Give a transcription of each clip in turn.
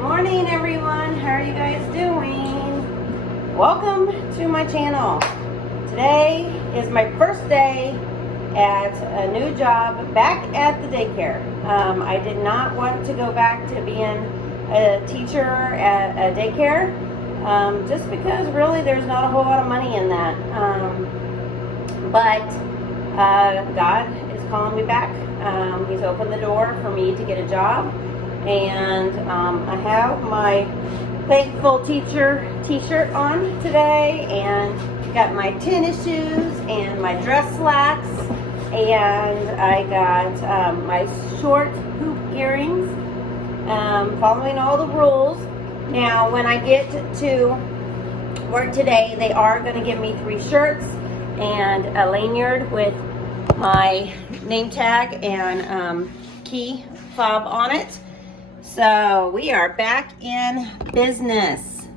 Good morning, everyone. How are you guys doing? Welcome to my channel. Today is my first day at a new job back at the daycare. I did not want to go back to being a teacher at a daycare just because really there's not a whole lot of money in that. But God is calling me back. He's opened the door for me to get a job. And I have my Thankful Teacher t-shirt on today, and got my tennis shoes and my dress slacks, and I got my short hoop earrings, following all the rules. Now when I get to work today, they are going to give me 3 shirts and a lanyard with my name tag and key fob on it. So we are back in business.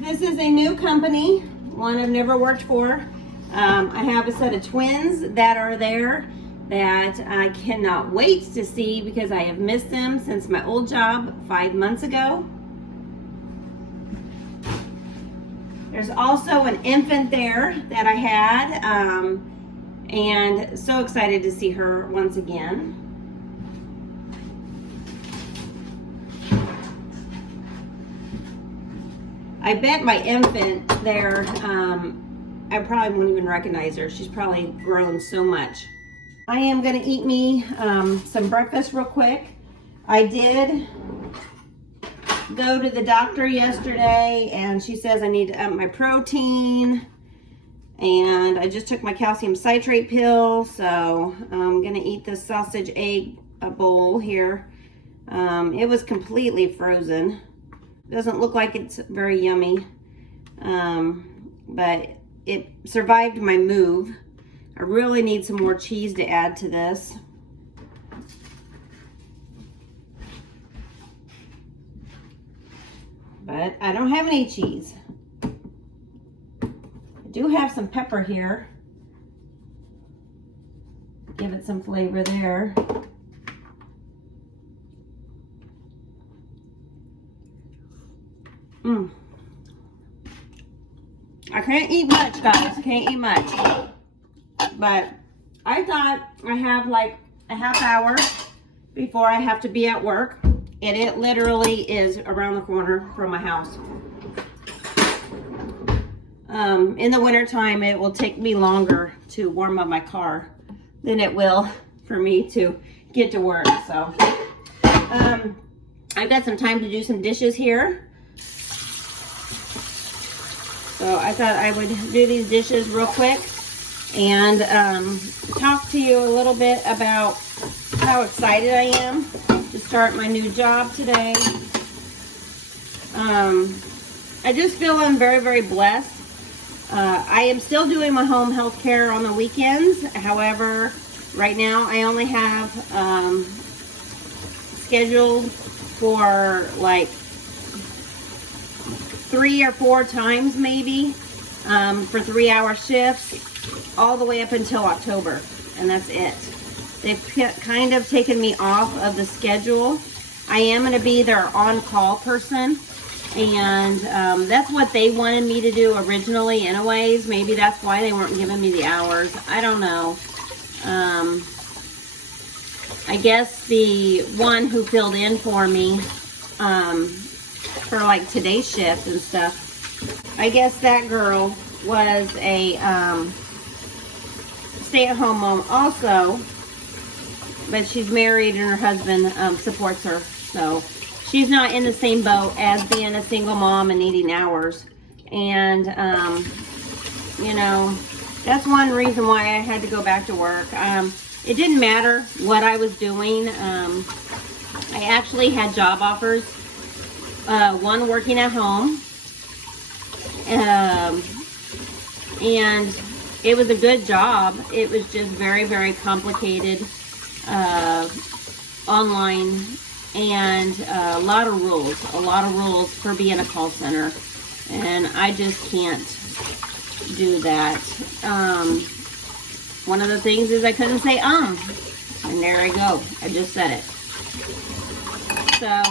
This is a new company, one I've never worked for. I have a set of twins that are there that I cannot wait to see because I have missed them since my old job 5 months ago. There's also an infant there that I had, and so excited to see her once again. I bet my infant there, I probably won't even recognize her. She's probably grown so much. I am gonna eat me some breakfast real quick. I did go to the doctor yesterday and she says I need to up my protein, and I just took my calcium citrate pill, so I'm gonna eat this sausage egg bowl here. It was completely frozen. Doesn't look like it's very yummy, but it survived my move. I really need some more cheese to add to this. But I don't have any cheese. I do have some pepper here. Give it some flavor there. I can't eat much, guys. Can't eat much. But I thought I have like a half hour before I have to be at work. And it literally is around the corner from my house. In the wintertime, it will take me longer to warm up my car than it will for me to get to work. So I've got some time to do some dishes here. So I thought I would do these dishes real quick and talk to you a little bit about how excited I am to start my new job today. I just feel I'm very, very blessed. I am still doing my home health care on the weekends. However, right now I only have scheduled for like 3 or 4 times maybe for 3-hour shifts all the way up until October, and that's it. They've kind of taken me off of the schedule. I am going to be their on-call person, and that's what they wanted me to do originally anyways. Maybe that's why they weren't giving me the hours. I don't know. I guess the one who filled in for me for like today's shift and stuff, I guess that girl was a stay-at-home mom also, but she's married and her husband supports her, so she's not in the same boat as being a single mom and needing hours. And you know, that's one reason why I had to go back to work. It didn't matter what I was doing. I actually had job offers. One working at home, and it was a good job. It was just very, very complicated online, and a lot of rules for being a call center, and I just can't do that. One of the things is I couldn't say and there I go, I just said it. so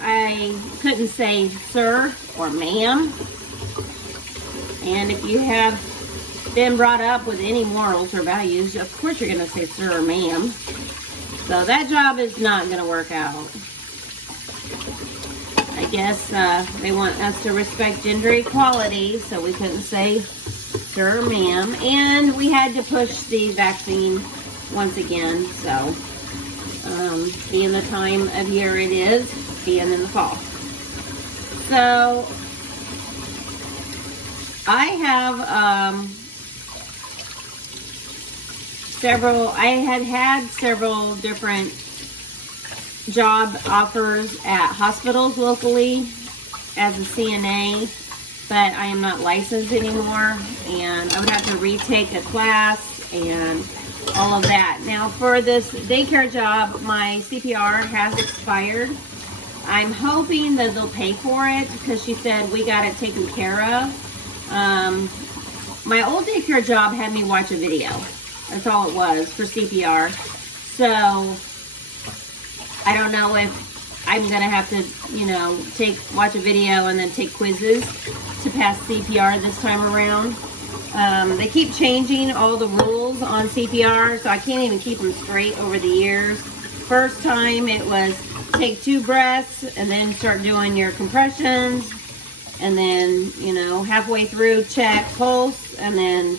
I couldn't say sir or ma'am. And if you have been brought up with any morals or values, of course you're going to say sir or ma'am. So that job is not going to work out. I guess they want us to respect gender equality, so we couldn't say sir or ma'am. And we had to push the vaccine once again, so being the time of year it is, being in the fall. So I have had several different job offers at hospitals locally as a CNA, but I am not licensed anymore, and I would have to retake a class and all of that. Now for this daycare job, my CPR has expired. I'm hoping that they'll pay for it because she said we got it taken care of. My old daycare job had me watch a video. That's all it was for CPR. So I don't know if I'm gonna have to, watch a video and then take quizzes to pass CPR this time around. They keep changing all the rules on CPR, so I can't even keep them straight over the years. First time it was take 2 breaths and then start doing your compressions, and then, halfway through check pulse, and then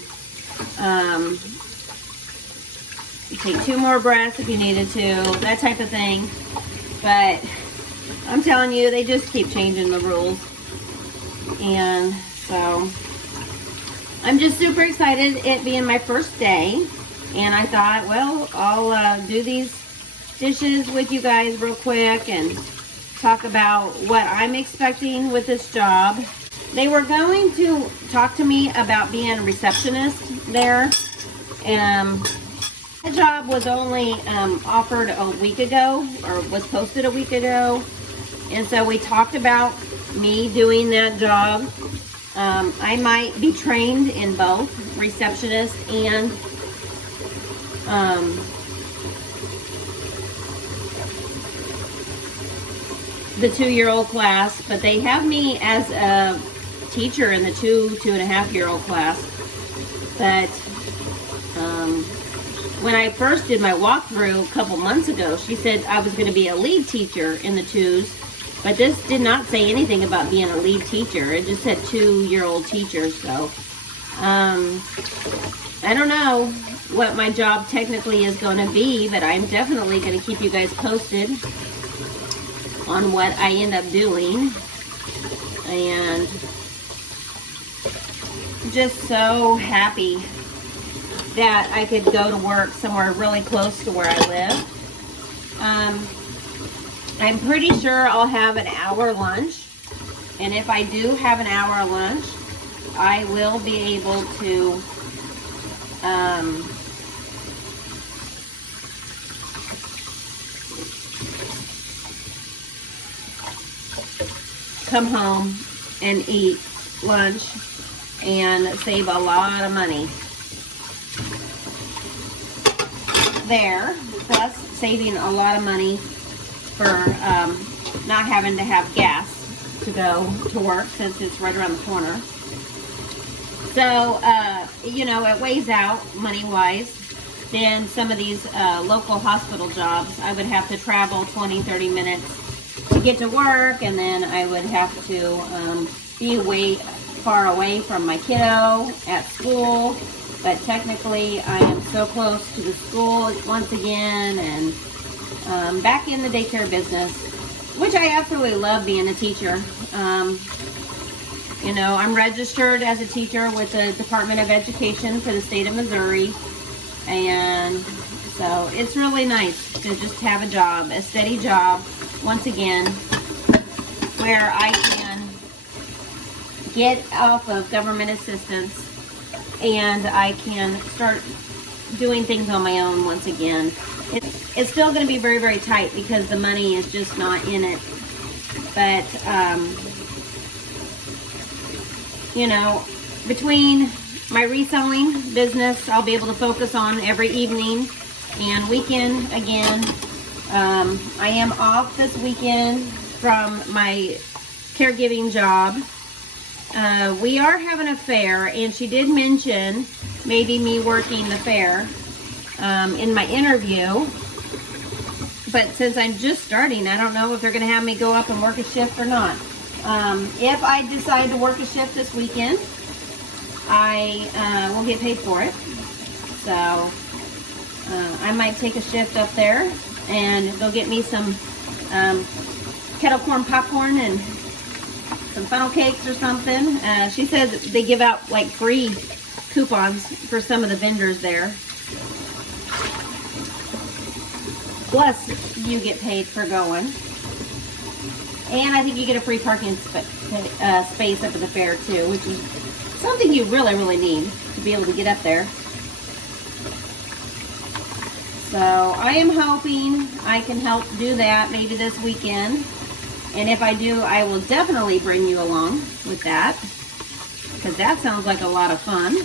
take 2 more breaths if you needed to, that type of thing. But I'm telling you, they just keep changing the rules. And so I'm just super excited, it being my first day. And I thought, well, I'll do these dishes with you guys real quick and talk about what I'm expecting with this job. They were going to talk to me about being a receptionist there. The job was only offered a week ago, or was posted a week ago. And so we talked about me doing that job. I might be trained in both receptionist and the 2-year-old class, but they have me as a teacher in the 2.5-year-old class. But when I first did my walkthrough a couple months ago, she said I was going to be a lead teacher in the 2s, but this did not say anything about being a lead teacher. It just said 2-year-old teacher. So I don't know what my job technically is going to be, but I'm definitely going to keep you guys posted on what I end up doing. And just so happy that I could go to work somewhere really close to where I live. I'm pretty sure I'll have an hour lunch, and if I do have an hour lunch, I will be able to come home and eat lunch and save a lot of money there, plus saving a lot of money for not having to have gas to go to work since it's right around the corner. So it weighs out money wise. Then some of these local hospital jobs, I would have to travel 20-30 minutes to get to work, and then I would have to be way far away from my kiddo at school. But technically I am so close to the school once again, and back in the daycare business, which I absolutely love being a teacher. I'm registered as a teacher with the Department of Education for the state of Missouri, and so it's really nice to just have a job, a steady job, once again, where I can get off of government assistance and I can start doing things on my own once again. It's still going to be very, very tight because the money is just not in it. But, between my reselling business, I'll be able to focus on every evening and weekend again. I am off this weekend from my caregiving job. We are having a fair, and she did mention maybe me working the fair in my interview. But since I'm just starting, I don't know if they're going to have me go up and work a shift or not. If I decide to work a shift this weekend, I will get paid for it. So I might take a shift up there, and they'll get me some kettle corn popcorn and some funnel cakes or something. She said they give out like free coupons for some of the vendors there. Plus, you get paid for going. And I think you get a free parking space up at the fair too, which is something you really, really need to be able to get up there. So I am hoping I can help do that maybe this weekend. And if I do, I will definitely bring you along with that, because that sounds like a lot of fun.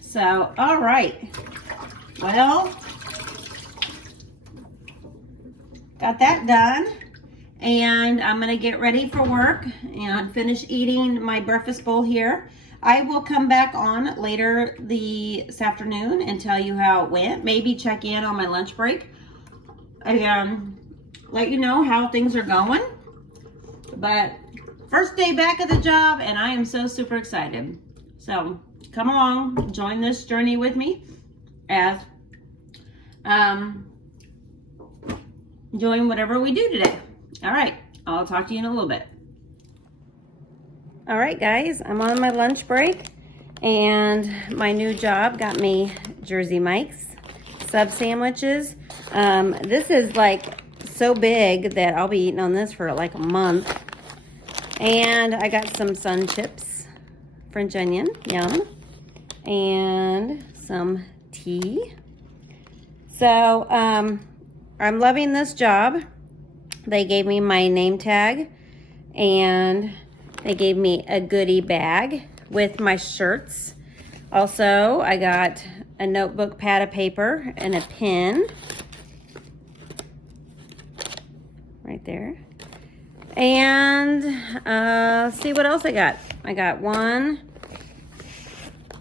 So, all right. Well, got that done. And I'm going to get ready for work and finish eating my breakfast bowl here. I will come back on later this afternoon and tell you how it went. Maybe check in on my lunch break and let you know how things are going. But first day back at the job, and I am so super excited. So come along, join this journey with me as join whatever we do today. All right, I'll talk to you in a little bit. All right, guys, I'm on my lunch break, and my new job got me Jersey Mike's sub sandwiches. This is like so big that I'll be eating on this for like a month. And I got some Sun Chips, French onion, yum, and some tea. So I'm loving this job. They gave me my name tag, and they gave me a goodie bag with my shirts. Also, I got a notebook, pad of paper, and a pen. Right there. And see what else I got. I got 1,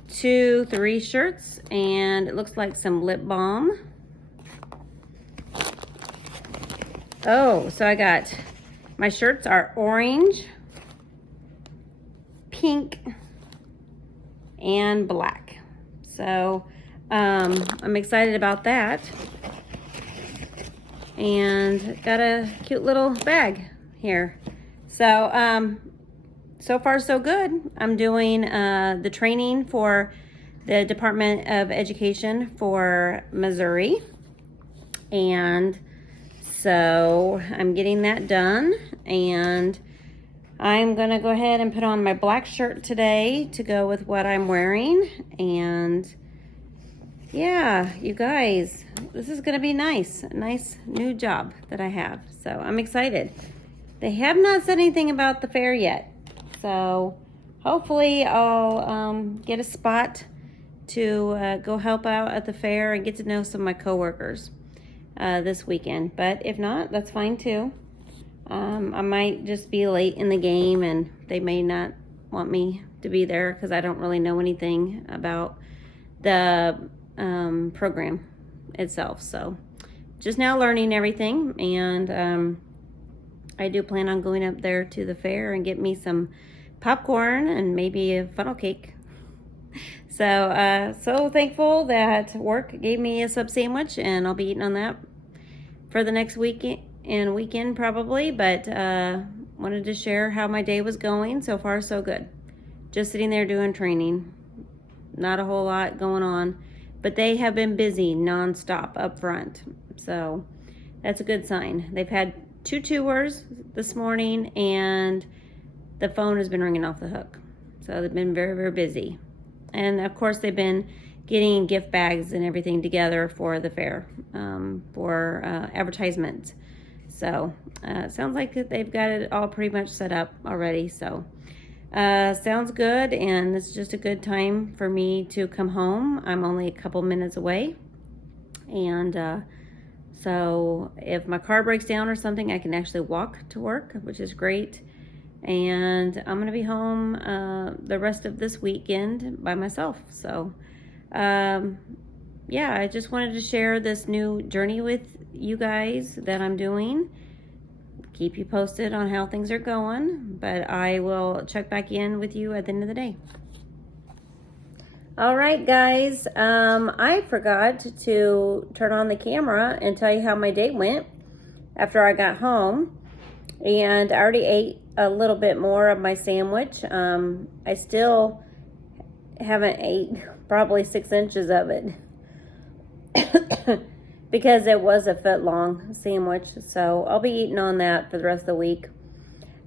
2, 3 shirts, and it looks like some lip balm. Oh, so I got, my shirts are orange, pink, and black. So I'm excited about that. And got a cute little bag here. So so far so good. I'm doing the training for the Department of Education for Missouri, and so I'm getting that done, and I'm gonna go ahead and put on my black shirt today to go with what I'm wearing. And yeah, you guys, this is gonna be nice. A nice new job that I have. So I'm excited. They have not said anything about the fair yet. So hopefully I'll get a spot to go help out at the fair and get to know some of my coworkers this weekend. But if not, that's fine too. I might just be late in the game, and they may not want me to be there because I don't really know anything about the program itself. So just now learning everything, and I do plan on going up there to the fair and get me some popcorn and maybe a funnel cake. So so thankful that work gave me a sub sandwich, and I'll be eating on that for the next weekend probably. But wanted to share how my day was going. So far so good. Just sitting there doing training, not a whole lot going on, but they have been busy nonstop up front, so that's a good sign. They've had 2 tours this morning, and the phone has been ringing off the hook. So they've been very, very busy. And of course, they've been getting gift bags and everything together for the fair, for advertisements. So it sounds like they've got it all pretty much set up already. So Sounds good, and it's just a good time for me to come home. I'm only a couple minutes away, and so if my car breaks down or something, I can actually walk to work, which is great. And I'm gonna be home the rest of this weekend by myself. So yeah, I just wanted to share this new journey with you guys that I'm doing. Keep you posted on how things are going, but I will check back in with you at the end of the day. All right, guys, I forgot to turn on the camera and tell you how my day went after I got home. And I already ate a little bit more of my sandwich. I still haven't ate probably 6 inches of it because it was a foot long sandwich. So I'll be eating on that for the rest of the week.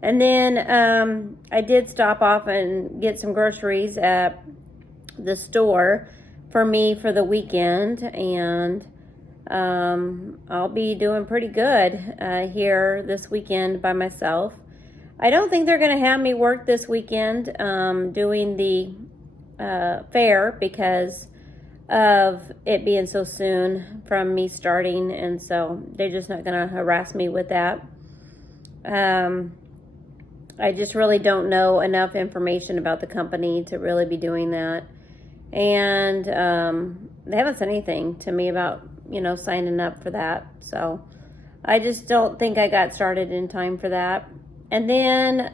And then I did stop off and get some groceries at the store for me for the weekend, and I'll be doing pretty good here this weekend by myself. I don't think they're going to have me work this weekend doing the fair because of it being so soon from me starting, and so they're just not going to harass me with that. I just really don't know enough information about the company to really be doing that. And they haven't said anything to me about, signing up for that. So I just don't think I got started in time for that. And then,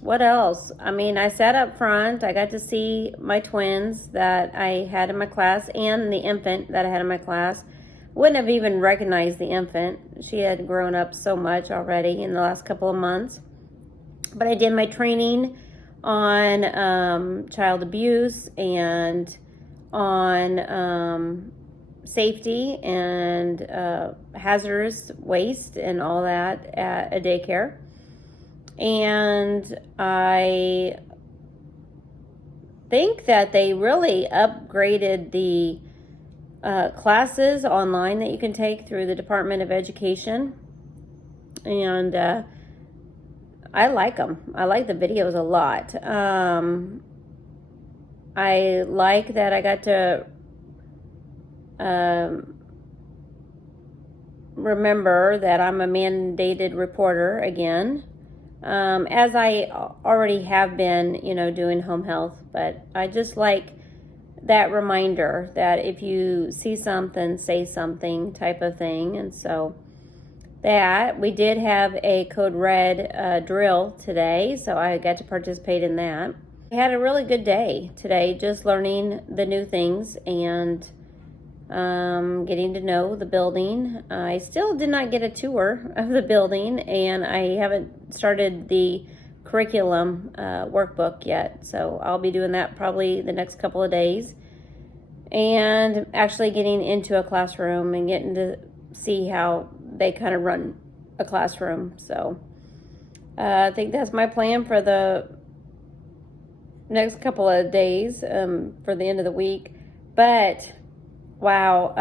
what else? I sat up front. I got to see my twins that I had in my class and the infant that I had in my class. Wouldn't have even recognized the infant. She had grown up so much already in the last couple of months. But I did my training on child abuse and on safety and hazardous waste and all that at a daycare. And I think that they really upgraded the classes online that you can take through the Department of Education. And I like them. I like the videos a lot. I like that I got to remember that I'm a mandated reporter again, as I already have been, doing home health. But I just like that reminder that if you see something, say something type of thing. And so that we did have a code red drill today, so I got to participate in that. I had a really good day today, just learning the new things and getting to know the building. I still did not get a tour of the building, and I haven't started the curriculum workbook yet, so I'll be doing that probably the next couple of days, and actually getting into a classroom and getting to see how they kind of run a classroom. So I think that's my plan for the next couple of days, for the end of the week. But wow,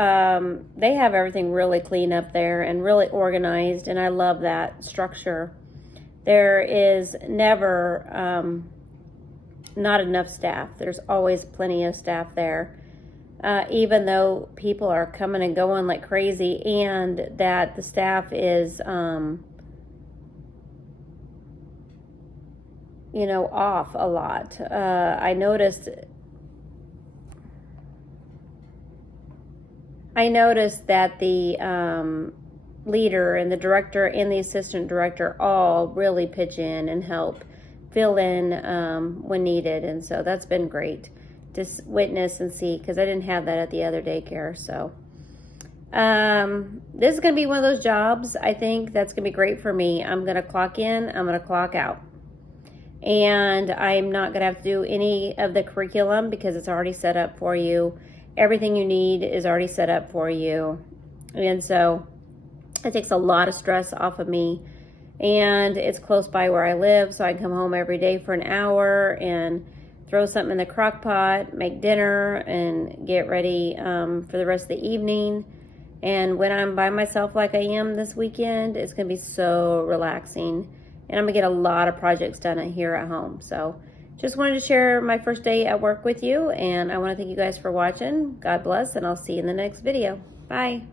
they have everything really clean up there and really organized, and I love that structure. There is never not enough staff. There's always plenty of staff there. Even though people are coming and going like crazy, and that the staff is, off a lot. I noticed that the leader and the director and the assistant director all really pitch in and help fill in when needed, and so that's been great to witness and see, because I didn't have that at the other daycare. So this is going to be one of those jobs, I think, that's going to be great for me. I'm going to clock in, I'm going to clock out, and I'm not going to have to do any of the curriculum because it's already set up for you. Everything you need is already set up for you, and so it takes a lot of stress off of me. And it's close by where I live, so I can come home every day for an hour and throw something in the crock pot, make dinner, and get ready for the rest of the evening. And when I'm by myself like I am this weekend, it's going to be so relaxing and I'm gonna get a lot of projects done here at home. So just wanted to share my first day at work with you, and I want to thank you guys for watching. God bless, and I'll see you in the next video. Bye.